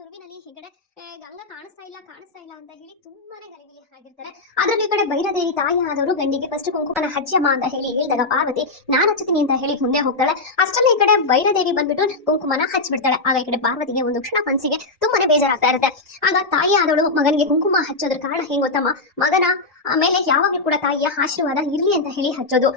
ಶುರುವಿನಲ್ಲಿ ಕಡೆ ಗಂಗಾ ಕಾಣಿಸ್ತಾ ಇಲ್ಲ ಕಾಣಿಸ್ತಾ ಇಲ್ಲ ಅಂತ ಹೇಳಿ ತುಂಬಾನೇ ಗಲಿಬಿಲಿ ಆಗಿರ್ತಾರೆ. ಅದ್ರಲ್ಲಿ ಈ ಕಡೆ ಭೈರದೇವಿ ತಾಯಿ ಆದವರು ಗಂಡಿಗೆ ಫಸ್ಟ್ ಕುಂಕುಮನ ಹಚ್ಚಿಯಮ್ಮ ಅಂತ ಹೇಳಿ ಹೇಳಿದಾಗ, ಪಾರ್ವತಿ, ನಾನು ಹಚ್ಚುತ್ತೀನಿ ಅಂತ ಹೇಳಿ ಮುಂದೆ ಹೋಗ್ತಾಳೆ. ಅಷ್ಟರಲ್ಲಿ ಈ ಕಡೆ ಭೈರದೇವಿ ಬಂದ್ಬಿಟ್ಟು ಕುಂಕುಮನ ಹಚ್ಚಿಬಿಡ್ತಾಳೆ. ಆಗ ಈ ಕಡೆ ಪಾರ್ವತಿಗೆ ಒಂದು ಕ್ಷಣ ಮನಸ್ಸಿಗೆ ತುಂಬಾನೇ ಬೇಜಾರಾಗ್ತಾ ಇರುತ್ತೆ. ಆಗ ತಾಯಿ ಆದವಳು ಮಗನಿಗೆ ಕುಂಕುಮ ಹಚ್ಚೋದ್ರ ಕಾರಣ ಹೆಂಗ್ ಗೊತ್ತಮ್ಮ? ಮಗನ ಆಮೇಲೆ ಯಾವಾಗಲೂ ಕೂಡ ತಾಯಿಯ ಆಶೀರ್ವಾದ ಇರ್ಲಿ ಅಂತ ಹೇಳಿ ಹಚ್ಚೋದು.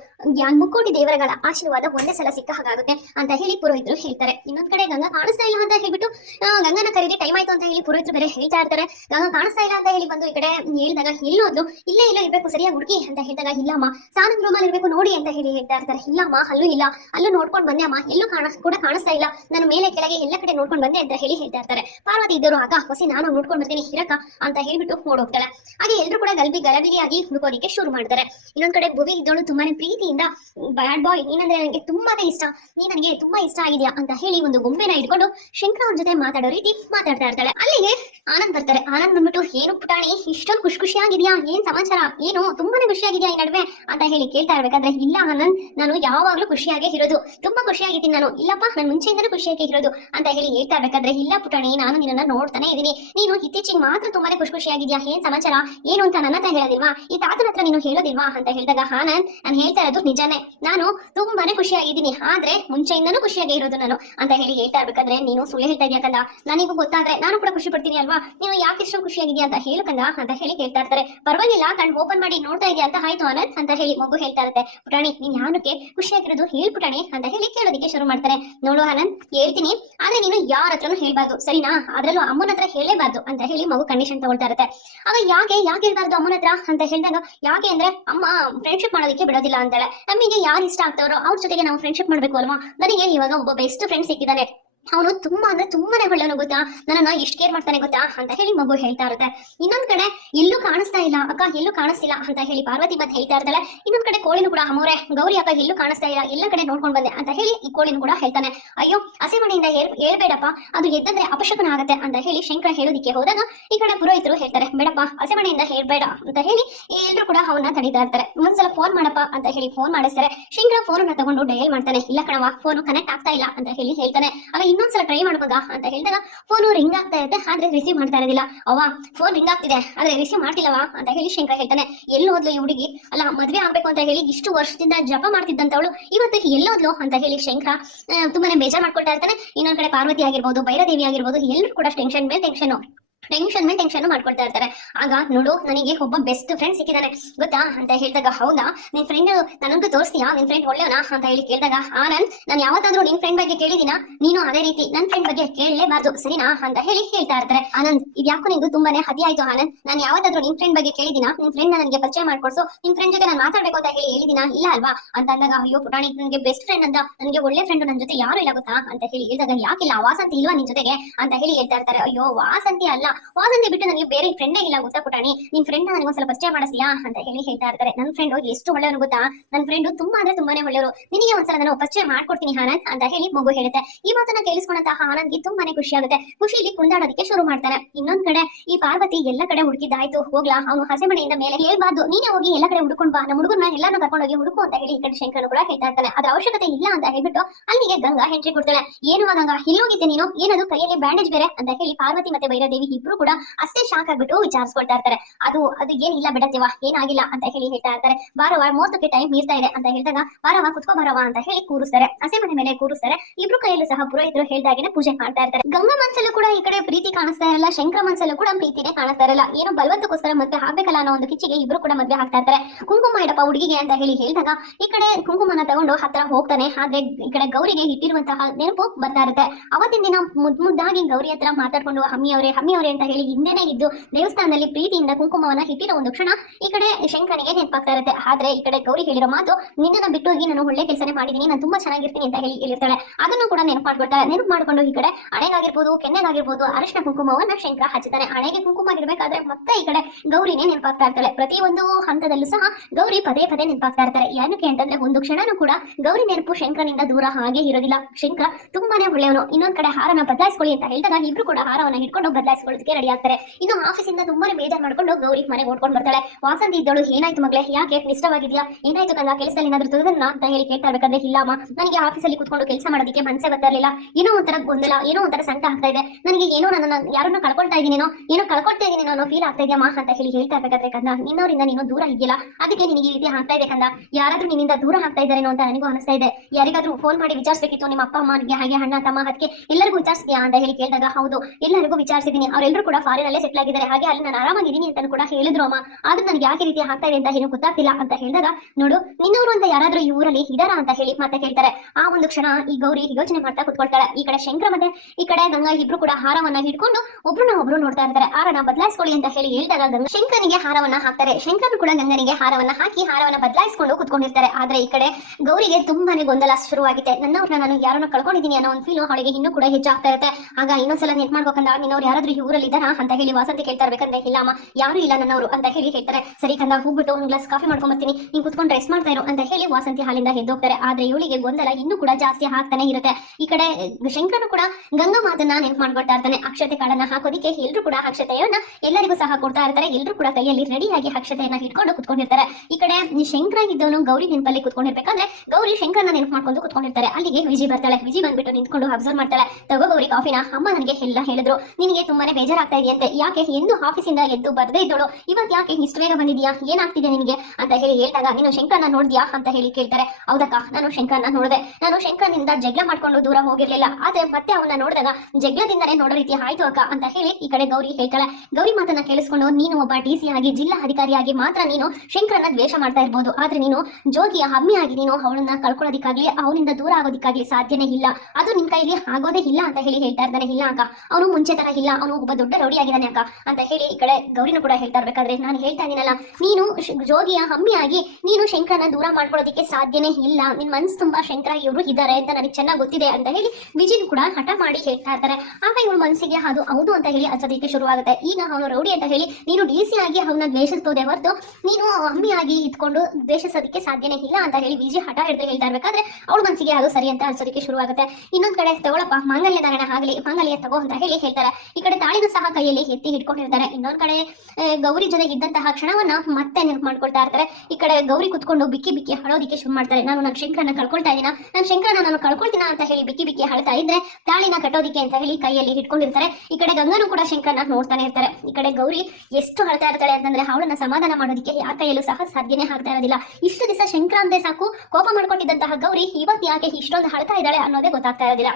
ಯಾನ್ ಮುಕ್ಕೋಟಿ ದೇವರಗಳ ಆಶೀರ್ವಾದ ಒಂದೇ ಸಲ ಸಿಕ್ಕ ಹಾಗಾಗುತ್ತೆ ಅಂತ ಹೇಳಿ ಪುರೋಹಿತರು ಹೇಳ್ತಾರೆ. ಇನ್ನೊಂದ್ ಕಡೆ ಗಂಗಾ ಕಾಣಿಸ್ತಾ ಇಲ್ಲ ಅಂತ ಹೇಳ್ಬಿಟ್ಟು ಗಂಗನ ಗಂಗನ ಟೈಮ್ ಆಯ್ತು ಅಂತ ಹೇಳಿ ಪುರೋಹಿತರು ಬೇರೆ ಹೇಳ್ತಾ ಇರ್ತಾರೆ. ನಾನು ಕಾಣಿಸ್ತಾ ಇಲ್ಲ ಅಂತ ಹೇಳಿ ಬಂದು ಈ ಕಡೆ ಹೇಳಿದಾಗ ಎಲ್ಲೋದ್ಲು ಇಲ್ಲೇ, ಇಲ್ಲ ಇರಬೇಕು, ಸರಿಯಾಗಿ ಹುಡುಕಿ ಅಂತ ಹೇಳಿದಾಗ ಇಲ್ಲಮ್ಮ ಸಾನಂದ್ ರೂಮಲ್ಲಿ ಇರ್ಬೇಕು ನೋಡಿ ಅಂತ ಹೇಳಿ ಹೇಳ್ತಾ ಇರ್ತಾರೆ. ಇಲ್ಲಮ್ಮ, ಅಲ್ಲೂ ಇಲ್ಲ. ಅಲ್ಲೂ ನೋಡ್ಕೊಂಡು ಬಂದೆ ಅಮ್ಮ, ಎಲ್ಲೂ ಕಾಣ, ಕೂಡ ಕಾಣಿಸ್ತಾ ಇಲ್ಲ. ನಾನು ಮೇಲೆ ಕೆಳಗೆ ಎಲ್ಲ ಕಡೆ ನೋಡ್ಕೊಂಡು ಬಂದೆ ಅಂತ ಹೇಳಿ ಹೇಳ್ತಾ ಇರ್ತಾರೆ. ಪಾರ್ವತಿ ಇದ್ದರು, ಆಗ ಹೊಸಿ ನಾನು ನೋಡ್ಕೊಂಡು ಬರ್ತೀನಿ, ಹಿರಕ ಅಂತ ಹೇಳ್ಬಿಟ್ಟು ನೋಡೋಗ್ತಾಳೆ ಹಾಗೆ ಎಲ್ಲರೂ ಕೂಡ ಗಲ್ಬಿ ಆಗಿ ಹುಡುಕೋದಿಕ್ಕೆ ಶುರು ಮಾಡ್ತಾರೆ. ಇನ್ನೊಂದ್ ಕಡೆ ಭುವಿ ಇದ್ದವಳು ತುಂಬಾನೇ ಪ್ರೀತಿಯಿಂದ ಬ್ಯಾಡ್ ಬಾಯ್ ನೀನಂದ್ರೆ ನನಗೆ ತುಂಬಾನೇ ಇಷ್ಟ. ನೀ ನನಗೆ ತುಂಬಾ ಇಷ್ಟ ಆಗಿದ್ಯಾ? ಅಂತ ಹೇಳಿ ಒಂದು ಗೊಂಬೆನ ಇಟ್ಕೊಂಡು ಶಂಕರ ಅವ್ರ ಜೊತೆ ಮಾತಾಡೋ ರೀತಿ ಮಾತಾಡ್ತಾ ಇರ್ತಾಳೆ. ಅಲ್ಲಿಗೆ ಆನಂದ್ ಬರ್ತಾರೆ. ಆನಂದ್ ಬಂದ್ಬಿಟ್ಟು, ಏನು ಪುಟಾಣಿ, ಇಷ್ಟೊಂದು ಖುಷಿ ಖುಷಿಯಾಗಿದ್ಯಾ ಏನ್ ಸಮಾಚಾರ? ಏನು? ತುಂಬಾನೇ ಖುಷಿಯಾಗಿದ್ಯಾ ಈ ನಡುವೆ? ಅಂತ ಹೇಳಿ ಕೇಳ್ತಾ ಇರ್ಬೇಕಾದ್ರೆ, ಇಲ್ಲ ಆನಂದ್, ನಾನು ಯಾವಾಗ್ಲೂ ಖುಷಿಯಾಗೇ ಇರೋದು. ತುಂಬಾ ಖುಷಿಯಾಗಿದ್ದೀನಿ ನಾನು. ಇಲ್ಲಪ್ಪ, ನಾನು ಮುಂಚೆಯಿಂದಲೂ ಖುಷಿಯಾಗಿ ಇರೋದು. ಅಂತ ಹೇಳಿ ಹೇಳ್ತಾ ಇರ್ಬೇಕಾದ್ರೆ, ಇಲ್ಲ ಪುಟಾಣಿ, ನಾನು ನಿನ್ನನ್ನ ನೋಡ್ತಾನೆ ಇದೀನಿ ನೀನು ಇತ್ತೀಚೆಗೆ ಮಾತ್ರ ತುಂಬಾನೇ ಖುಷಿ ಖುಷಿಯಾಗಿದ್ಯಾ ಏನ್ ಸಮಾಚಾರ? ಏನು ಅಂತ ನನ್ನ ಹತ್ರ ಹೇಳೋದಿಲ್ವಾ? ಈ ತಾತನ ಹತ್ರ ನೀನು ಹೇಳೋದಿಲ್ವಾ? ಅಂತ ಹೇಳಿದಾಗ, ಆನಂದ್, ನಾನು ಹೇಳ್ತಾ ಇರೋದು ನಿಜಾನೇ. ನಾನು ತುಂಬಾನೇ ಖುಷಿಯಾಗಿದ್ದೀನಿ. ಆದ್ರೆ ಮುಂಚೆಯಿಂದನೂ ಖುಷಿಯಾಗಿ ಇರೋದು ನಾನು. ಅಂತ ಹೇಳಿ ಹೇಳ್ತಾ ಇರ್ಬೇಕಾದ್ರೆ, ನೀನು ಸುಳ್ಳು ಹೇಳ್ತಾ ಇದೆಯಾ ಕಂದ ನನಗೂ ಗೊತ್ತಾದ್ರೆ ನಾನು ಕೂಡ ಖುಷಿ ಪಡ್ತೀನಿ ಅಲ್ವಾ? ನೀನು ಯಾಕೆ ಇಷ್ಟು ಖುಷಿಯಾಗಿದೆಯಾ ಅಂತ ಹೇಳು ಕಂದ ಅಂತ ಹೇಳಿ ಕೇಳ್ತಾ ಇರ್ತಾರೆ. ಪರವಾಗಿಲ್ಲ ಕಣ್ಣು ಓಪನ್ ಮಾಡಿ ನೋಡ್ತಾ ಇದೆಯಾ ಅಂತ ಆಯ್ತು ಅನಂತ್ ಅಂತ ಹೇಳಿ ಮಗು ಹೇಳ್ತಾ ಇರುತ್ತೆ. ಪುಟಾಣಿ ನೀನ್ ಯಾನಕ್ಕೆ ಖುಷಿಯಾಗಿರೋದು ಹೇಳಿ ಪುಟಾಣಿ ಅಂತ ಹೇಳಿ ಕೇಳೋದಕ್ಕೆ ಶುರು ಮಾಡ್ತಾರೆ. ನೋಡು ಅನಂತ್ ಹೇಳ್ತೀನಿ. ಆದ್ರೆ ನೀನು ಯಾರ ಹತ್ರನೂ ಹೇಳ್ಬಾರ್ದು, ಸರಿನಾ? ಅದ್ರಲ್ಲೂ ಅಮ್ಮನ ಹತ್ರ ಹೇಳೇಬಾರ್ದು ಅಂತ ಹೇಳಿ ಮಗು ಕಂಡೀಷನ್ ತಗೊಳ್ತಾ ಇರುತ್ತೆ. ಆಗ ಯಾಕೆ ಯಾಕೆ ಹೇಳ್ಬಾರ್ದು ಅಮ್ಮನ ಹತ್ರ ಅಂತ ಹೇಳಿದಾಗ, ಯಾಕೆ ಅಂದ್ರೆ ಅಮ್ಮ ಫ್ರೆಂಡ್ಶಿಪ್ ಮಾಡೋದಕ್ಕೆ ಬಿಡೋದಿಲ್ಲ ಅಂತಾಳೆ. ನಮಗೆ ಯಾರು ಇಷ್ಟ ಆಗ್ತಾರೋ ಅವ್ರ ಜೊತೆಗೆ ನಾವು ಫ್ರೆಂಡ್ಶಿಪ್ ಮಾಡ್ಬೇಕು ಅಲ್ವಾ? ನನಗೆ ಇವಾಗ ಒಬ್ಬ ಬೆಸ್ಟ್ ಫ್ರೆಂಡ್ ಸಿಕ್ಕಿದ್ದಾನೆ. ಅವನು ತುಂಬಾ ಅಂದ್ರೆ ತುಂಬಾನೇ ಒಳ್ಳೆಯವನು ಗೊತ್ತಾ? ನನ್ನನ್ನ ಎಷ್ಟು ಕೇರ್ ಮಾಡ್ತಾನೆ ಗೊತ್ತಾ? ಅಂತ ಹೇಳಿ ಮಗು ಹೇಳ್ತಾ ಇರುತ್ತೆ. ಇನ್ನೊಂದ್ ಕಡೆ ಎಲ್ಲೂ ಕಾಣಿಸ್ತಾ ಇಲ್ಲ. ಅಕ್ಕ, ಎಲ್ಲೂ ಕಾಣಿಸ್ತಿಲ್ಲ ಅಂತ ಹೇಳಿ ಪಾರ್ವತಿ ಮತ್ತೆ ಹೇಳ್ತಾ ಇರ್ತಾಳೆ. ಇನ್ನೊಂದ್ ಕಡೆ ಕೋಳಿನೂ ಕೂಡ ಅಮೋರೆ ಗೌರಿ ಅಕ್ಕ ಎಲ್ಲೂ ಕಾಣಿಸ್ತಾ ಇಲ್ಲ. ಎಲ್ಲ ಕಡೆ ನೋಡ್ಕೊಂಡ್ ಬಂದೆ ಅಂತ ಹೇಳಿ ಈ ಕೋಳಿನೂ ಕೂಡ ಹೇಳ್ತಾನೆ. ಅಯ್ಯೋ, ಹಸೆ ಮನೆಯಿಂದ ಹೇಳ್, ಹೇಳ್ಬೇಡಪ್ಪ. ಅದು ಎದ್ದಂದ್ರೆ ಅಪಶಕನ ಆಗುತ್ತೆ ಅಂತ ಹೇಳಿ ಶಂಕರ ಹೇಳೋದಿಕ್ಕೆ ಹೋದಾಗ ಈ ಕಡೆ ಪುರೋಹಿತರು ಹೇಳ್ತಾರೆ, ಬೇಡಪ್ಪ, ಹಸೆ ಮನೆಯಿಂದ ಹೇಳ್ಬೇಡ ಅಂತ ಹೇಳಿ ಎಲ್ಲರೂ ಕೂಡ ಅವನ್ನ ತಡೀತಾ ಇರ್ತಾರೆ. ಒಂದ್ಸಲ ಫೋನ್ ಮಾಡಪ್ಪ ಅಂತ ಹೇಳಿ ಫೋನ್ ಮಾಡಿಸ್ತಾರೆ. ಶಂಕರ ಫೋನ್ ಅನ್ನ ತಗೊಂಡು ಡಯಲ್ ಮಾಡ್ತಾನೆ. ಇಲ್ಲ ಕಣವಾ ಫೋನ್ ಕನೆಕ್ಟ್ ಆಗ್ತಾ ಇಲ್ಲ ಅಂತ ಹೇಳಿ ಹೇಳ್ತಾನೆ. ಆಗ ಇನ್ನೊಂದ್ಸಲ ಟ್ರೈ ಮಾಡ್ಬೋದಾ ಅಂತ ಹೇಳಿದಾಗ ಫೋನು ರಿಂಗ್ ಆಗ್ತಾ ಇರುತ್ತೆ, ಆದ್ರೆ ರಿಸೀವ್ ಮಾಡ್ತಾ ಇರೋದಿಲ್ಲ. ಅವ್ವ ಫೋನ್ ರಿಂಗ್ ಆಗ್ತಿದೆ, ಆದ್ರೆ ರಿಸೀವ್ ಮಾಡ್ತಿಲ್ಲವಾ ಅಂತ ಹೇಳಿ ಶಂಕರ್ ಹೇಳ್ತಾನೆ. ಎಲ್ಲಿ ಹೋದ್ಲು ಈ ಹುಡುಗಿ? ಅಲ್ಲ, ಮದ್ವೆ ಆಗ್ಬೇಕು ಅಂತ ಹೇಳಿ ಇಷ್ಟು ವರ್ಷದಿಂದ ಜಪ ಮಾಡ್ತಿದ್ದಂತವಳು, ಇವತ್ತು ಎಲ್ಲೋದ್ಲು ಅಂತ ಹೇಳಿ ಶಂಕರ ತುಂಬಾನೇ ಬೇಜಾರ್ ಮಾಡ್ಕೊಳ್ತಾ ಇರ್ತಾನೆ. ಇನ್ನೊಂದ್ ಕಡೆ ಪಾರ್ವತಿ ಆಗಿರ್ಬೋದು, ಭೈರದೇವಿ ಆಗಿರ್ಬೋದು ಎಲ್ಲರೂ ಕೂಡ ಟೆನ್ಷನ್ ಮೇಲೆ ಟೆನ್ಷನ್ ಟೆನ್ಷನ್ ಮೇಲೆ ಟೆನ್ಷನ್ ಮಾಡ್ಕೊಳ್ತಾ ಇರ್ತಾರೆ. ಆಗ ನೋಡು, ನನಗೆ ಒಬ್ಬ ಬೆಸ್ಟ್ ಫ್ರೆಂಡ್ ಸಿಕ್ಕಿದಾನೆ ಗೊತ್ತಾ? ಅಂತ ಹೇಳಿದಾಗ, ಹೌದಾ? ನಿನ್ ಫ್ರೆಂಡ್ ನನಗೂ ತೋರಿಸ್ತೀಯಾ? ನಿನ್ ಫ್ರೆಂಡ್ ಒಳ್ಳೆಯವನಾ? ಅಂತ ಹೇಳಿ ಕೇಳಿದಾಗ, ಆನಂದ್, ನಾನು ಯಾವತ್ತಾದ್ರೂ ನಿನ್ ಫ್ರೆಂಡ್ ಬಗ್ಗೆ ಕೇಳಿದಿನ ನೀನು ಅದೇ ರೀತಿ ನನ್ ಫ್ರೆಂಡ್ ಬಗ್ಗೆ ಕೇಳಲೇಬಾರ್ದು, ಸರಿನಾ? ಅಂತ ಹೇಳಿ ಹೇಳ್ತಾ ಇರ್ತಾರೆ. ಆನಂದ್, ಇದ್ಯಾಕೋ ನಿಂದು ತುಂಬಾನೇ ಹತಿ ಆಯ್ತು, ಆನಂದ್. ನಾನು ಯಾವತ್ತಾದ್ರೂ ನಿನ್ ಫ್ರೆಂಡ್ ಬಗ್ಗೆ ಕೇಳಿದಿನ ನಿನ್ ಫ್ರೆಂಡ್ ನನಗೆ ಪರಿಚಯ ಮಾಡ್ಕೊಡ್ಸು. ನಿನ್ ಫ್ರೆಂಡ್ ಜೊತೆ ನಾನು ಮಾತಾಡ್ಬೇಕು ಅಂತ ಹೇಳಿ ಹೇಳಿದಿನ ಇಲ್ಲ ಅಲ್ವಾ? ಅಂತ ಅಂದಾಗ, ಅಯ್ಯೋ ಪುಟಾಣಿ, ನನಗೆ ಬೆಸ್ಟ್ ಫ್ರೆಂಡ್ ಅಂತ, ನನಗೆ ಒಳ್ಳೆ ಫ್ರೆಂಡ್ ನನ್ನ ಜೊತೆ ಯಾರು ಇಲ್ಲ ಗೊತ್ತಾ? ಅಂತ ಹೇಳಿ ಹೇಳಿದಾಗ, ಯಾಕಿಲ್ಲ, ವಾಸಂತಿ ಇಲ್ವಾ ನಿನ್ ಜೊತೆಗೆ? ಅಂತ ಹೇಳಿ ಹೇಳ್ತಾ ಇರ್ತಾರೆ. ಅಯ್ಯೋ, ವಾಸಂತಿ ಅಲ್ಲ ವಾಸಂತಿ ಬಿಟ್ಟು ನನಗೆ ಬೇರೆ ಫ್ರೆಂಡೇ ಇಲ್ಲ ಗೊತ್ತಾ ಪುಟಾಣಿ ನಿನ್ ಫ್ರೆಂಡ್ ನನಗೆ ಒಂದ್ಸಲ ಪರಿಚಯ ಮಾಡಿಸ್ತೀಯಾ ಅಂತ ಹೇಳಿ ಹೇಳ್ತಾ ಇರ್ತಾರೆ. ನನ್ನ ಫ್ರೆಂಡ್ ಎಷ್ಟು ಒಳ್ಳೆಯವನು ಗೊತ್ತಾ? ನನ್ನ ಫ್ರೆಂಡ್ ತುಂಬಾ ಅಂದ್ರೆ ತುಂಬಾನೇ ಒಳ್ಳೆಯವರು. ನಿನಗೆ ಒಂದ್ಸಲ ನಾನು ಪರಿಚಯ ಮಾಡ್ಕೊಡ್ತೀನಿ ಆನಂದ್ ಅಂತ ಹೇಳಿ ಮಗು ಹೇಳುತ್ತೆ. ಈ ಮಾತನ್ನ ಕೇಳಿಸ್ಕೊಂಡಂತಹ ಆನಂದ್ಗೆ ತುಂಬಾನೇ ಖುಷಿ ಆಗುತ್ತೆ. ಖುಷಿಲಿ ಕುಂದಾಡೋದಕ್ಕೆ ಶುರು ಮಾಡ್ತಾರೆ. ಇನ್ನೊಂದ್ ಕಡೆ ಈ ಪಾರ್ವತಿ ಎಲ್ಲ ಕಡೆ ಹುಡುಕಿದ್ದಾಯ್ತು. ಹೋಗ್ಲಾ, ಅವನು ಹಸೆಮಣೆಯಿಂದ ಮೇಲೆ ಹೇಳ್ಬಾರ್ದು. ನೀನೇ ಹೋಗಿ ಎಲ್ಲ ಕಡೆ ಹುಡುಕೊಂಡ್ ಬಾ. ನಮ್ಮ ಹುಡುಗನ ಎಲ್ಲಾನು ಕರ್ಕೊಂಡು ಹೋಗಿ ಹುಡುಕು ಅಂತ ಹೇಳಿ ಈ ಕಡೆ ಶಂಕರನು ಕೂಡ ಹೇಳ್ತಾ ಇರ್ತಾನೆ. ಅದ್ರ ಅವಶ್ಯಕತೆ ಇಲ್ಲ ಅಂತ ಹೇಳ್ಬಿಟ್ಟು ಅಲ್ಲಿಗೆ ಗಂಗಾ ಎಂಟ್ರಿ ಕೊಡ್ತಾಳೆ. ಏನು ಗಂಗಾ ಎಲ್ಲೋಗಿದ್ದೆ ನೀನು? ಏನದು? ಕೈಯಲ್ಲಿ ಬ್ಯಾಂಡೇಜ್ ಬೇರೆ? ಅಂತ ಹೇಳಿ ಪಾರ್ವತಿ ಮತ್ತೆ ಭೈರದೇವಿ ಇಬ್ರು ಕೂಡ ಅಷ್ಟೇ ಶಾಕ್ ಆಗ್ಬಿಟ್ಟು ವಿಚಾರಿಸ್ಕೊಳ್ತಾ ಇರ್ತಾರೆ. ಅದು ಅದು ಏನಿಲ್ಲ ಬಿಡತ್ತೇವಾ ಏನಾಗಿಲ್ಲ ಅಂತ ಹೇಳಿ ಹೇಳ್ತಾ ಇರ್ತಾರೆ. ಬಾರವ ಮೂವತ್ತಕ್ಕೆ ಟೈಮ್ ಮೀರ್ತಾ ಇದೆ ಅಂತ ಹೇಳಿದಾಗ ಬಾರವ ಕುತ್ಕೋ ಬಾರವ ಅಂತ ಹೇಳಿ ಕೂರಿಸ್ತಾರೆ. ಹಸೆ ಮನೆ ಮೇಲೆ ಕೂರಿಸ್ತಾರೆ. ಇಬ್ರು ಕೈಯಲ್ಲೂ ಸಹ ಪುರೋಹಿತರು ಹೇಳ್ದಾಗಿನೇ ಪೂಜೆ ಮಾಡ್ತಾ ಇರ್ತಾರೆ. ಗಂಗಾ ಮನ್ಸಲ್ಲೂ ಕೂಡ ಈ ಕಡೆ ಪ್ರೀತಿ ಕಾಣಿಸ್ತಾ ಇರಲ್ಲ, ಶಂಕರ ಮನ್ಸಲ್ಲೂ ಕೂಡ ಪ್ರೀತಿನೇ ಕಾಣಿಸ್ತಾ ಇರಲ್ಲ. ಏನೋ ಬಲವಂತಕ್ಕೋಸ್ಕರ ಮತ್ತೆ ಆಗ್ಬೇಕಲ್ಲ ಅನ್ನೋ ಒಂದು ಕಿಚ್ಚಿಗೆ ಇಬ್ರು ಕೂಡ ಮದ್ವೆ ಹಾಕ್ತಾ ಇರ್ತಾರೆ. ಕುಂಕುಮ ಇಡಪ್ಪ ಹುಡುಗಿಗೆ ಅಂತ ಹೇಳಿ ಹೇಳಿದಾಗ ಈ ಕಡೆ ಕುಂಕುಮನ ತಗೊಂಡು ಹತ್ರ ಹೋಗ್ತಾನೆ. ಆದ್ರೆ ಈ ಕಡೆ ಗೌರಿಗೆ ಇಟ್ಟಿರುವಂತಹ ನೆನಪು ಬರ್ತಾ ಇರುತ್ತೆ. ಅವತ್ತಿನ ದಿನ ಮುದ್ ಮುದ್ದಾಗಿ ಗೌರಿ ಹತ್ರ ಮಾತಾಡ್ಕೊಂಡು ಹಮ್ಮಿ ಅವರೇ ಹಮ್ಮಿ ಅವರೇ ಅಂತ ಹೇಳಿ ಹಿಂದೆನೇ ಇದ್ದು ದೇವಸ್ಥಾನದಲ್ಲಿ ಪ್ರೀತಿಯಿಂದ ಕುಂಕುಮವನ್ನ ಇಟ್ಟಿರೋ ಒಂದು ಕ್ಷಣ ಈ ಕಡೆ ಶಂಕರನಿಗೆ ನೆನಪಾಗ್ತಾ ಇರುತ್ತೆ. ಆದ್ರೆ ಈ ಕಡೆ ಗೌರಿ ಹೇಳಿರೋ ಮಾತು ನಿನ್ನನ್ನ ಬಿಟ್ಟು ಹೋಗಿ ನಾನು ಒಳ್ಳೆ ಕೆಲಸನೇ ಮಾಡಿದೀನಿ, ನಾನು ತುಂಬಾ ಚೆನ್ನಾಗಿರ್ತೀನಿ ಅಂತ ಹೇಳಿ ಹೇಳಿರ್ತಾಳೆ. ಅದನ್ನು ಕೂಡ ನೆನಪು ಮಾಡ್ಕೊಳ್ತಾಳೆ ನೆನಪು ಮಾಡ್ಕೊಂಡು ಈ ಕಡೆ ಹಣೆಗಾಗಿರ್ಬೋದು ಕೆನ್ನೆಗಾಗಿರ್ಬೋದು, ಅರಿಶಿನ ಕುಂಕುಮವನ್ನ ಶಂಕರ ಹಚ್ಚುತ್ತಾನೆ ಹಣೆಗೆ ಕುಂಕುಮ ಇರಬೇಕಾದ್ರೆ ಮತ್ತೆ ಈ ಕಡೆ ಗೌರಿನೇ ನೆನಪಾಗ್ತಾ ಇರ್ತಾಳೆ. ಪ್ರತಿ ಒಂದು ಹಂತದಲ್ಲೂ ಸಹ ಗೌರಿ ಪದೇ ಪದೇ ನೆನಪಾಗ್ತಾ ಇರ್ತಾರೆ. ಏನಕ್ಕೆ ಅಂತಂದ್ರೆ ಒಂದು ಕ್ಷಣನೂ ಕೂಡ ಗೌರಿ ನೆನಪು ಶಂಕರನಿಂದ ದೂರ ಹಾಗೆ ಇರೋದಿಲ್ಲ. ಶಂಕರ ತುಂಬಾನೇ ಒಳ್ಳೆಯವನು. ಇನ್ನೊಂದ್ ಕಡೆ ಹಾರನ ಬದಲಾಯಿಸ್ಕೊಳ್ಳಿ ಅಂತ ಹೇಳಿದಾಗ ಇಬ್ರು ಕೂಡ ಹಾರವನ್ನ ಹಿಡ್ಕೊಂಡು ಬದಲಾಯಿಸ್ಕೊಳ್ಳೋದಕ್ಕೆ ರೆಡಿ ಆಗ್ತಾರೆ. ಇನ್ನು ಆಫೀಸಿಂದ ತುಂಬಾನೇ ಬೇಜಾರ್ ಮಾಡ್ಕೊಂಡು ಗೌರಿ ಮನೆಗೆ ಓಡ್ಕೊಂಡು ಬರ್ತಾಳೆ. ವಾಸಂತಿ ಇದ್ದಳು, ಏನಾಯ್ತು ಮಗಳೇ? ಯಾಕೆ ಇಷ್ಟವಾಗಿದ್ಯಾ ಏನಾಯ್ತು ಕಂದ ಕೆಲಸದಲ್ಲಿ ಏನಾದ್ರು ತುಳಿದನ್ನ? ಅಂತ ಹೇಳಿ ಕೇಳ್ತಾ ಇರ್ಬೇಕಾದ್ರೆ ಇಲ್ಲಮ್ಮ ನನಗೆ ಆಫೀಸಲ್ಲಿ ಕುತ್ಕೊಂಡು ಕೆಲಸ ಮಾಡೋದಕ್ಕೆ ಮನಸ್ಸೇ ಬರ್ತಾ ಇರಲಿಲ್ಲ. ಏನೋ ಒಂಥರ ಗೊಂದಲ, ಏನೋ ಒಂಥರ ಸಂಕ ಆಗ್ತಾ ಇದೆ. ನನಗೆ ಏನೋ ನನ್ನ ಯಾರನ್ನ ಕಳ್ಕೊಳ್ತಾ ಇದ್ದೀನೇನೋ, ಏನೋ ಕಳ್ಕೊಳ್ತಾ ಇದ್ದೀನಿ ನಾನು ಫೀಲ್ ಆಗ್ತಾ ಇದೆಯಮ್ಮ ಅಂತ ಹೇಳಿ ಹೇಳ್ತಾ ಇರ್ಬೇಕಾದ್ರೆ, ಕಂದ, ನಿನ್ನವರಿಂದ ನೀನು ದೂರ ಇದೆಯಲ್ಲ ಅದಕ್ಕೆ ನಿನಗೆ ಈ ರೀತಿ ಆಗ್ತಾ ಇದೆ ಕಂದ? ಯಾರಾದ್ರೂ ನಿನ್ನಿಂದ ದೂರ ಆಗ್ತಾ ಇದ್ದಾರೇನೋ ಅಂತ ನನಗೂ ಅನಿಸ್ತಾ ಇದೆ. ಯಾರಿಗಾದ್ರೂ ಫೋನ್ ಮಾಡಿ ವಿಚಾರಿಸಬೇಕಿತ್ತು? ನಿಮ್ಮ ಅಪ್ಪ ಅಮ್ಮನಿಗೆ ಹಾಗೆ ಅಣ್ಣ, ತಮ್ಮ ಅದಕ್ಕೆ ಎಲ್ಲರಿಗೂ ವಿಚಾರಿಸಿದ್ಯಾ? ಅಂತ ಹೇಳಿ ಕೇಳಿದಾಗ, ಹೌದು, ಎಲ್ಲರಿಗೂ ವಿಚಾರಿಸಿದ್ದೀನಿ. ಅವರೆಲ್ಲರೂ ಕೂಡ ಫಾರಿನ್ ಅಲ್ಲೇ ಸೆಟ್ಲ್ ಆಗಿದ್ದಾರೆ. ಹಾಗೆ ಅಲ್ಲಿ ನಾನು ಆರಾಮಾಗಿದ್ದೀನಿ ಅಂತ ಕೂಡ ಹೇಳಿದ್ರು ಅಮ್ಮ. ಆದ್ರೆ ನನಗೆ ಯಾಕೆ ರೀತಿ ಆಗ್ತಾ ಇದೆ ಅಂತ ಏನು ಗೊತ್ತಾಗ್ತಿಲ್ಲ ಅಂತ ಹೇಳಿದಾಗ, ನೋಡು, ನಿನ್ನವರು ಅಂತ ಯಾರಾದ್ರೂ ಈ ಊರಲ್ಲಿ ಇದಾರಾ ಅಂತ ಹೇಳಿ ಮತ್ತೆ ಕೇಳ್ತಾರೆ. ಆ ಒಂದು ಕ್ಷಣ ಈ ಗೌರಿ ಯೋಚನೆ ಮಾಡ್ತಾ ಕುತ್ಕೊಳ್ತಾಳೆ. ಈ ಕಡೆ ಶಂಕರ ಮತ್ತೆ ಈ ಕಡೆ ಗಂಗಾ ಇಬ್ರು ಕೂಡ ಹಾರವನ್ನ ಹಿಡ್ಕೊಂಡು ಒಬ್ರನ್ನ ಒಬ್ರು ನೋಡ್ತಾ ಇರ್ತಾರೆ. ಹಾರನ ಬದಲಾಯಿಸ್ಕೊಳ್ಳಿ ಅಂತ ಹೇಳಿ ಹೇಳಿದಾಗ ಗಂಗಾ ಶಂಕರನಿಗೆ ಹಾರವನ್ನ ಹಾಕ್ತಾರೆ. ಶಂಕರ್ ಕೂಡ ಗಂಗನಿಗೆ ಹಾರವನ್ನ ಹಾಕಿ ಹಾರವನ್ನ ಬದಲಾಯಿಸ್ಕೊಂಡು ಕುತ್ಕೊಂಡಿರ್ತಾರೆ. ಆದ್ರೆ ಈ ಕಡೆ ಗೌರಿಗೆ ತುಂಬಾನೇ ಗೊಂದಲ ಶುರುವಾಗಿದೆ. ನನ್ನವ್ರನ್ನ ನಾನು ಯಾರನ್ನ ಕಳ್ಕೊಂಡಿದ್ದೀನಿ ಅನ್ನೋ ಒಂದು ಫೀಲ್ ಅವಳಿಗೆ ಇನ್ನೂ ಕೂಡ ಹೆಚ್ಚಾಗ್ತಾ ಇರುತ್ತೆ. ಆಗ ಇನ್ನೊಂದ್ಸಲ ನೆಟ್ ಮಾಡ್ಬೇಕಂದ್ರೆ ನಿನ್ನವ್ರು ಯಾರಾದ್ರೂ ಈ ಊರಲ್ಲಿ ಇದಾರಾ ಅಂತ ಹೇಳಿ ವಾಸಂತಿ ಕೇಳ್ತಾ ಇರ್ಬೇಕಂದ್ರೆ, ಇಲ್ಲ ಅಮ್ಮ, ಯಾರು ಇಲ್ಲ ನನ್ನವರು ಅಂತ ಹೇಳಿ ಹೇಳ್ತಾರೆ. ಸರಿ ಕಂದ, ಹೋಗ್ಬಿಟ್ಟು ಒಂದು ಗ್ಲಾಸ್ ಕಾಫಿ ಮಾಡ್ಕೊಂಡ್ ಬರ್ತೀನಿ ನೀನ್ ಕುತ್ಕೊಂಡು ರೆಸ್ಟ್ ಮಾಡ್ತಾ ಇರು ಅಂತ ಹೇಳಿ ವಾಸಂತಿ ಹಾಲಿಂದ ಎದ್ದೋಗ್ತಾರೆ. ಆದ್ರೆ ಇವಳಿಗೆ ಗೊಂದಲ ಇನ್ನೂ ಕೂಡ ಜಾಸ್ತಿ ಹಾಕ್ತಾನೆ ಇರುತ್ತೆ. ಈ ಕಡೆ ಶಂಕರನು ಕೂಡ ಗಂಗಾ ಮಾತನ್ನ ನೆನ್ಪು ಮಾಡ್ಕೊಳ್ತಾ ಇರ್ತಾನೆ. ಅಕ್ಷತೆ ಕಾಳನ್ನ ಹಾಕೋದಿಕ್ಕೆ ಎಲ್ರು ಕೂಡ ಅಕ್ಷತೆಯನ್ನ ಎಲ್ಲರಿಗೂ ಸಹ ಕೊಡ್ತಾ ಇರ್ತಾರೆ. ಎಲ್ರು ಕೂಡ ಕೈಯಲ್ಲಿ ರೆಡಿಯಾಗಿ ಅಕ್ಷತೆಯನ್ನ ಹಿಡ್ಕೊಂಡು ಕುತ್ಕೊಂಡಿರ್ತಾರೆ. ಈ ಕಡೆ ಶಂಕರ ಇದ್ದವನು ಗೌರಿ ನೆನಪಲ್ಲಿ ಕುತ್ಕೊಂಡಿರ್ಬೇಕಂದ್ರೆ, ಗೌರಿ ಶಂಕರನ ನೆನಪು ಮಾಡ್ಕೊಂಡು ಕುತ್ಕೊಂಡಿರ್ತಾರೆ. ಅಲ್ಲಿಗೆ ವಿಜಿ ಬರ್ತಾಳೆ. ವಿಜಿ ಬಂದ್ಬಿಟ್ಟು ನಿಂತ್ಕೊಂಡು ಅಬ್ಸರ್ವ್ ಮಾಡ್ತಾಳೆ. ತಗೋ ಗೌರಿ ಕಾಫಿನ ಅಮ್ಮ ನನಗೆ ಎಲ್ಲ ಹೇಳಿದ್ರು. ನಿನಗೆ ತುಂಬಾನೇ ಬೇಜಾರಾಗ್ತಾ ಇದೆಯಂತೆ ಯಾಕೆ ಎಂದು ಆಫೀಸಿಂದ ಎದ್ದು ಬರ್ದೇ ಇದ್ದಳು. ಇವತ್ತು ಯಾಕೆ ಇಷ್ಟು ಬೇಗ ಬಂದಿದ್ಯಾ ಏನಾಗ್ತಿದೆ ನಿನಗೆ? ಅಂತ ಹೇಳಿ ಹೇಳಿದಾಗ, ನೀನು ಶಂಕರ್ನ ನೋಡಿದ್ಯಾ? ಅಂತ ಹೇಳಿ ಕೇಳ್ತಾರೆ. ಹೌದಕ್ಕ, ನಾನು ಶಂಕರ್ನ ನೋಡಿದೆ. ನಾನು ಶಂಕರ್ನಿಂದ ಜಗಳ ಮಾಡ್ಕೊಂಡು ದೂರ ಹೋಗಿರ್ಲಿಲ್ಲ. ಆದ್ರೆ ಮತ್ತೆ ಅವನ್ನ ನೋಡಿದಾಗ ಜಗಳದಿಂದನೇ ನೋಡೋ ರೀತಿ ಆಯ್ತು ಅಕ್ಕ, ಅಂತ ಹೇಳಿ ಈ ಕಡೆ ಗೌರಿ ಹೇಳ್ತಾಳೆ. ಗೌರಿ ಮಾತನ್ನ ಕೇಳಿಸ್ಕೊಂಡು, ನೀನು ಒಬ್ಬ ಡಿ ಸಿ ಆಗಿ, ಜಿಲ್ಲಾ ಅಧಿಕಾರಿಯಾಗಿ ಮಾತ್ರ ನೀನು ಶಂಕರ್ನ ದ್ವೇಷ ಮಾಡ್ತಾ ಇರ್ಬೋದು. ಆದ್ರೆ ನೀನು ಜೋಗಿಯ ಹಮ್ಮಿಯಾಗಿ ನೀನು ಅವಳನ್ನ ಕಳ್ಕೊಳ್ಳೋದಿಕ್ಕಾಗ್ಲಿ, ಅವನಿಂದ ದೂರ ಆಗೋದಿಕ್ಕಾಗ್ಲಿ ಸಾಧ್ಯನೇ ಇಲ್ಲ. ಅದು ನಿನ್ ಕೈಲಿ ಆಗೋದೇ ಇಲ್ಲ, ಅಂತ ಹೇಳಿ ಹೇಳ್ತಾ ಇರ್ತಾನೆ. ಇಲ್ಲ ಅಕ್ಕ, ಅವನು ಮುಂಚೆ ತರ ಇಲ್ಲ. ಅವನು ಒಬ್ಬ ದೊಡ್ಡ ರೌಡಿ ಆಗಿದ್ದಾನೆ ಅಕ್ಕ ಅಂತ ಹೇಳಿ ಈ ಕಡೆ ಗೌರಿನ ಕೂಡ ಹೇಳ್ತಾ ಇರ್ಬೇಕಾದ್ರೆ ನಾನು ಹೇಳ್ತಾ ಇದೀನಲ್ಲ ನೀನು ಜೋಗಿಯ ಜೋಗಿಯ ಆಗಿ ನೀನು ಶಂಕರನ ದೂರ ಮಾಡ್ಕೊಳ್ಳೋದಿಕ್ಕೆ ಸಾಧ್ಯನೇ ಇಲ್ಲ. ನಿನ್ ಮನ್ಸು ತುಂಬಾ ಶಂಕರ, ಇವರು ಇದ್ದಾರೆ ಅಂತ ನನಗೆ ಚೆನ್ನಾಗಿ ಗೊತ್ತಿದೆ ಅಂತ ಹೇಳಿ ವಿಜಿನ್ ಕೂಡ ಹಠ ಮಾಡಿ ಹೇಳ್ತಾ ಇರ್ತಾರೆ. ಆಗ ಇವಳ ಮನಸ್ಸಿಗೆ ಅದು ಹೌದು ಅಂತ ಹೇಳಿ ಅನ್ಸೋದಕ್ಕೆ ಶುರುವಾಗುತ್ತೆ. ಈಗ ಅವನು ರೌಡಿ ಅಂತ ಹೇಳಿ, ನೀನು ಡಿ ಸಿ ಆಗಿ ಅವನ ದ್ವೇಷಿಸೋದೇ ಹೊರತು ನೀನು ಹಮ್ಮಿಯಾಗಿ ಇದ್ಕೊಂಡು ದ್ವೇಷಿಸೋದಕ್ಕೆ ಸಾಧ್ಯನೇ ಇಲ್ಲ ಅಂತ ಹೇಳಿ ವಿಜಿ ಹಠ ಹಿಡಿದು ಹೇಳ್ತಾ ಇರ್ಬೇಕಾದ್ರೆ ಅವಳ ಮನಸ್ಸಿಗೆ ಅದು ಸರಿ ಅಂತ ಅನ್ಸೋದಕ್ಕೆ ಶುರುವಾಗುತ್ತೆ. ಇನ್ನೊಂದ್ ಕಡೆ ತಗೊಳಪ್ಪ, ಮಾಂಗಲ್ಯ ಧಾರಣ ಆಗಲಿ, ಮಾಂಗಲ್ಯ ತಗೋ ಅಂತ ಹೇಳಿ ಹೇಳ್ತಾರೆ. ಈ ಕಡೆ ತಾಳಿನ ಸಹ ಕೈಯಲ್ಲಿ ಎತ್ತಿ ಹಿಡ್ಕೊಂಡಿರ್ತಾರೆ. ಇನ್ನೊಂದ್ ಕಡೆ ಗೌರಿ ಜೊತೆ ಇದ್ದಂತಹ ಕ್ಷಣವನ್ನ ಮತ್ತೆ ನೆನಪು ಮಾಡ್ಕೊಳ್ತಾ ಇರ್ತಾರೆ. ಈ ಕಡೆ ಗೌರಿ ಕುತ್ಕೊಂಡು ಬಿಕ್ಕಿ ಬಿಕ್ಕಿ ಹಳೋದಿಕ್ಕೆ ಶುರು ಮಾಡ್ತಾರೆ. ನಾನು ನನ್ನ ಶಂಕರನ ಕಳ್ಕೊಳ್ತಾ ಇದ್ದೀನ? ನನ್ನ ಶಂಕರನ ನಾನು ಕಳ್ಕೊಳ್ತೀನ ಅಂತ ಹೇಳಿ ಬಿಕ್ಕಿ ಬಿಕ್ಕಿ ಹಳ್ತಾ ಇದ್ರೆ ತಾಳಿನ ಕಟ್ಟೋದಿಕ್ಕೆ ಅಂತ ಹೇಳಿ ಕೈಯಲ್ಲಿ ಹಿಡ್ಕೊಂಡಿರ್ತಾರೆ. ಈ ಕಡೆ ಗಂಗನು ಕೂಡ ಶಂಕರನ ನೋಡ್ತಾನೆ ಇರ್ತಾರೆ. ಈ ಕಡೆ ಗೌರಿ ಎಷ್ಟು ಹಳ್ತಾ ಇರ್ತಾಳೆ ಅಂತಂದ್ರೆ ಅವಳನ್ನ ಸಮಾಧಾನ ಮಾಡೋದಿಕ್ಕೆ ಯಾರ ಕೈಯಲ್ಲೂ ಸಹ ಸಾಧ್ಯನೇ ಆಗ್ತಾ ಇರೋದಿಲ್ಲ. ಇಷ್ಟು ದಿವಸ ಶಂಕರ ಅಂತೆ ಸಾಕು. ಕೋಪ ಮಾಡ್ಕೊಂಡಿದ್ದಂತಹ ಗೌರಿ ಇವತ್ತು ಯಾಕೆ ಇಷ್ಟೊಂದು ಹಳ್ತಾ ಇದ್ದಾಳೆ ಅನ್ನೋದೇ ಗೊತ್ತಾಗ್ತಾ ಇರೋದಿಲ್ಲ.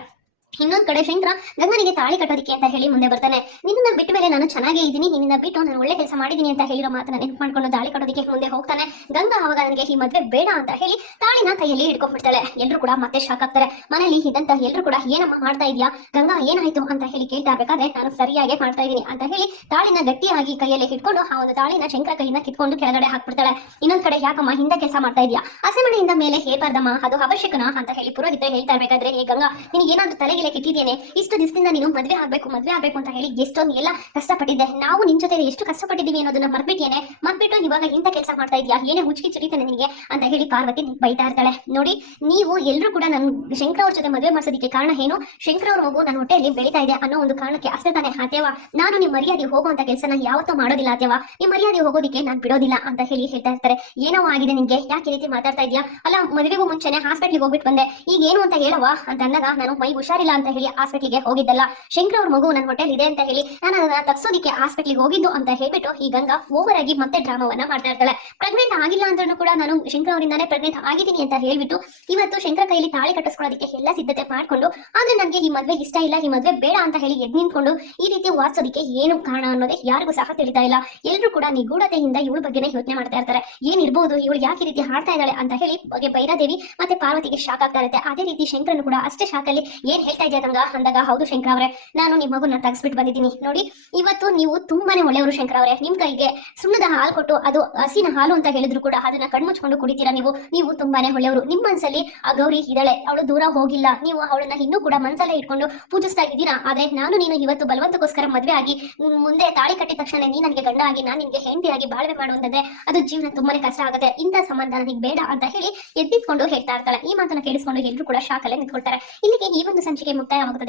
ಇನ್ನೊಂದ್ ಕಡೆ ಶಂಕರ, ಗಂಗನಿಗೆ ತಾಳಿ ಕಟ್ಟೋದಿಕ್ಕೆ ಅಂತ ಹೇಳಿ ಮುಂದೆ ಬರ್ತಾನೆ. ನಿನ್ನ ಬಿಟ್ಟ ಮೇಲೆ ನಾನು ಚೆನ್ನಾಗೇ ಇದ್ದೀನಿ ನಿನ್ನ ಬಿಟ್ಟು ನಾನು ಒಳ್ಳೆ ಕೆಲಸ ಮಾಡಿದ್ದೀನಿ ಅಂತ ಹೇಳಿರೋ ಮಾತನ್ನ ನೆನಪು ಮಾಡ್ಕೊಂಡು ತಾಳಿ ಕಟ್ಟೋದಿಕ್ಕೆ ಮುಂದೆ ಹೋಗ್ತಾನೆ. ಗಂಗಾ ಅವಾಗ ನನಗೆ ಈ ಮದ್ವೆ ಬೇಡ ಅಂತ ಹೇಳಿ ತಾಳಿನ ಕೈಯಲ್ಲಿ ಹಿಡ್ಕೊಂಡ್ಬಿಡ್ತಾಳೆ. ಎಲ್ಲರೂ ಕೂಡ ಮತ್ತೆ ಶಾಕ್ ಆಗ್ತಾರೆ. ಮನೇಲಿ ಇದ್ದಂತ ಎಲ್ಲರೂ ಕೂಡ, ಏನಮ್ಮ ಮಾಡ್ತಾ ಇದೀಯಾ? ಗಂಗಾ ಏನಾಯ್ತು? ಅಂತ ಹೇಳಿ ಕೇಳ್ತಾ ಇರ್ಬೇಕಾದ್ರೆ ನಾನು ಸರಿಯಾಗಿ ಮಾಡ್ತಾ ಇದ್ದೀನಿ ಅಂತ ಹೇಳಿ ತಾಳಿನ ಗಟ್ಟಿಯಾಗಿ ಕೈಯಲ್ಲಿ ಹಿಡ್ಕೊಂಡು ಆ ಒಂದು ತಾಳಿನ ಶಂಕರ ಕೈಯನ್ನ ಕಿತ್ಕೊಂಡು ಕೆಳಗಡೆ ಹಾಕ್ಬಿಡ್ತಾಳೆ. ಇನ್ನೊಂದ್ ಕಡೆ, ಯಾಕಮ್ಮ ಹಿಂದೆ ಕೆಲಸ ಮಾಡ್ತಾ ಇದೀಯಾ? ಹಸೆಮಣೆಯಿಂದ ಮೇಲೆ ಹೇಬಾರ್ದಮ್ಮ ಅದು ಅವಶ್ಯಕನಾ? ಅಂತ ಹೇಳಿ ಪುರೋಹಿತ ಹೇಳ್ತಾ ಇರ್ಬೇಕಾದ್ರೆ ಗಂಗಾ, ನಿನಗೆ ಏನಾದ್ರು ತಲೆಗಿಲೆ ಕೆಟ್ಟಿದ್ದೇನೆ ಇಷ್ಟು ದಿವಸದಿಂದ ನೀನು ಮದ್ವೆ ಆಗ್ಬೇಕು ಮದ್ವೆ ಆಗ್ಬೇಕು ಅಂತ ಹೇಳಿ ಎಷ್ಟೊಂದು ಎಲ್ಲ ಕಷ್ಟಪಟ್ಟಿದ್ದೆ. ನಾವು ನಿನ್ ಜೊತೆ ಎಷ್ಟು ಕಷ್ಟಪಟ್ಟಿದ್ದೀವಿ ಅನ್ನೋದನ್ನ ಮರ್ಬಿಟ್ಟೇನೆ ಮರ್ಬಿಟ್ಟು ಇವಾಗ ಇಂಥ ಕೆಲಸ ಮಾಡ್ತಾ ಇದೀಯಾ? ಏನೇ ಹುಚ್ಚಿ ಚಿಡಿತಾನೆ ನಿನಗೆ ಅಂತ ಹೇಳಿ ಪಾರ್ವತಿ ಬೈತಾ ಇರ್ತಾಳೆ. ನೋಡಿ, ನೀವು ಎಲ್ಲರೂ ಕೂಡ ನನ್ ಶಂಕರ ಅವ್ರ ಜೊತೆ ಮದುವೆ ಮಾಡಿಸೋದಕ್ಕೆ ಕಾರಣ ಏನು? ಶಂಕರ ಅವ್ರ ಮಗು ನನ್ನ ಹೊಟ್ಟೆಯಲ್ಲಿ ಬೆಳೀತಾ ಇದೆ ಅನ್ನೋ ಒಂದು ಕಾರಣಕ್ಕೆ ಅಷ್ಟೇ ತಾನೇ, ಅತ್ಯವ. ನಾನು ನಿಮ್ಮ ಮರ್ಯಾದೆ ಹೋಗುವಂತ ಕೆಲಸನ ಯಾವತ್ತೂ ಮಾಡೋದಿಲ್ಲ, ಅತ್ಯವ. ನಿಮ್ಮ ಮರ್ಯಾದೆ ಹೋಗೋದಿಕ್ಕೆ ನಾನು ಬಿಡೋದಿಲ್ಲ ಅಂತ ಹೇಳಿ ಹೇಳ್ತಾ ಇರ್ತಾರೆ. ಏನೋ ಆಗಿದೆ ನಿನ್ಗೆ? ಯಾಕೆ ರೀತಿ ಮಾತಾಡ್ತಾ ಇದೀಯಾ? ಅಲ್ಲ, ಮದುವೆಗೂ ಮುಂಚೆನೆ ಹಾಸ್ಪಿಟ್ಲಿಗೆ ಹೋಗ್ಬಿಟ್ಟು ಬಂದೆ. ಈಗ ಏನು ಅಂತ ಹೇಳವಾ ಅಂತ ಅಂದಾಗ ನಾನು ಮೈ ಹುಷಾರಿಲ್ಲ. ಅಂತ ಹೇಳಿ ಹಾಸ್ಪಿಟ್ಲಿಗೆ ಹೋಗಿದ್ದಲ್ಲ. ಶಂಕರ್ ಅವ್ರ ಮಗು ನನ್ನ ಹೋಟೆಲ್ ಇದೆ ಅಂತ ಹೇಳಿ ನಾನು ಅದನ್ನ ತಗ್ಸೋದಿಕ್ಕೆ ಹಾಸ್ಪಿಟ್ಲಿಗೆ ಹೋಗಿದ್ದು ಅಂತ ಹೇಳ್ಬಿಟ್ಟು ಈ ಗಂಗಾ ಓವರ್ ಆಗಿ ಮತ್ತೆ ಡ್ರಾಮಾವನ್ನ ಮಾಡ್ತಾ ಇರ್ತಾಳೆ. ಪ್ರೆಗ್ನೆಂಟ್ ಆಗಿಲ್ಲ ಅಂದ್ರೂ ಕೂಡ ನಾನು ಶಂಕರ್ ಅವರಿಂದಾನೇ ಪ್ರೆಗ್ನೆಂಟ್ ಆಗಿದ್ದೀನಿ ಅಂತ ಹೇಳ್ಬಿಟ್ಟು ಇವತ್ತು ಶಂಕರ ಕೈಲಿ ತಾಳಿ ಕಟ್ಟಿಸ್ಕೊಳ್ಳೋದಕ್ಕೆ ಎಲ್ಲ ಸಿದ್ಧತೆ ಮಾಡ್ಕೊಂಡು, ಆದ್ರೆ ನನಗೆ ಈ ಮದ್ವೆ ಇಷ್ಟ ಇಲ್ಲ, ಈ ಮದ್ವೆ ಬೇಡ ಅಂತ ಹೇಳಿ ಎದ್ ನಿಂತ್ಕೊಂಡು ಈ ರೀತಿ ವಾರ್ಸೋದಕ್ಕೆ ಏನು ಕಾರಣ ಅನ್ನೋದೇ ಯಾರಿಗೂ ಸಹ ತಿಳಿತಾ ಇಲ್ಲ. ಎಲ್ಲರೂ ಕೂಡ ನಿಗೂಢತೆಯಿಂದ ಇವಳ ಬಗ್ಗೆನೇ ಯೋಚನೆ ಮಾಡ್ತಾ ಇರ್ತಾರೆ. ಏನಿರ್ಬೋದು ಇವಳು ಯಾಕೆ ರೀತಿ ಹಾಡ್ತಾ ಇದ್ದಾಳೆ ಅಂತ ಹೇಳಿ ಬಗ್ಗೆ ಮತ್ತೆ ಪಾರ್ವತಿಗೆ ಶಾಕ್ ಆಗ್ತಾ ಇರುತ್ತೆ. ಅದೇ ರೀತಿ ಶಂಕರನು ಕೂಡ ಅಷ್ಟೇ ಶಾಕಲ್ಲಿ ಏನ್ ಹೇಳ್ತಾ ಇದೆಯಾ ಗಂಗಾ ಅಂದಾಗ, ಹೌದು ಶಂಕರ ಅವರೇ, ನಾನು ನಿಮ್ಮ ಮಗುನ ತಗ್ಸ್ಬಿಟ್ಟು ಬಂದಿದ್ದೀನಿ. ನೋಡಿ, ಇವತ್ತು ನೀವು ತುಂಬಾನೇ ಒಳ್ಳೆಯವರು ಶಂಕರ ಅವರೇ. ನಿಮ್ ಕೈಗೆ ಸುಣ್ಣದ ಹಾಲು ಕೊಟ್ಟು, ಅದು ಹಸಿನ ಹಾಲು ಅಂತ ಹೇಳಿದ್ರು ಕೂಡ ಅದನ್ನ ಕಣ್ಮುಚ್ಕೊಂಡು ಕುಡಿತೀರಾ ನೀವು? ನೀವು ತುಂಬಾನೇ ಒಳ್ಳೆಯವರು. ನಿಮ್ಮ ಮನ್ಸಲ್ಲಿ ಆ ಗೌರಿ ಇದ್ದಾಳೆ. ಅವಳು ದೂರ ಹೋಗಿಲ್ಲ. ನೀವು ಅವಳನ್ನ ಇನ್ನೂ ಕೂಡ ಮನ್ಸಲ್ಲೇ ಇಟ್ಕೊಂಡು ಪೂಜಿಸ್ತಾ ಇದ್ದೀರಾ? ಆದ್ರೆ ನಾನು ನೀನು ಇವತ್ತು ಬಲವಂತಕ್ಕೋಸ್ಕರ ಮದ್ವೆ ಆಗಿ ಮುಂದೆ ತಾಳಿ ಕಟ್ಟಿದ ತಕ್ಷಣ ನೀ ನನಗೆ ಗಂಡ ಆಗಿ, ನಾನು ನಿನ್ಗೆ ಹೆಂಡತಿಯಾಗಿ ಬಾಳ್ವೆ ಮಾಡುವಂತಂದ್ರೆ ಅದು ಜೀವನ ತುಂಬಾನೇ ಕಷ್ಟ ಆಗುತ್ತೆ. ಇಂಥ ಸಂಬಂಧ ನನಗೆ ಬೇಡ ಅಂತ ಹೇಳಿ ಎದ್ದಿಸ್ಕೊಂಡು ಹೇಳ್ತಾ ಇರ್ತಾಳೆ. ಈ ಮಾತನ್ನ ಕೇಳಿಸ್ಕೊಂಡು ಎಲ್ಲರೂ ಕೂಡ ಶಾಕಲ್ಲೇ ನಿಂತ್ಕೊಳ್ತಾರೆ. ಇಲ್ಲಿಗೆ ಈ ಒಂದು മുട്ടായി നമുക്ക്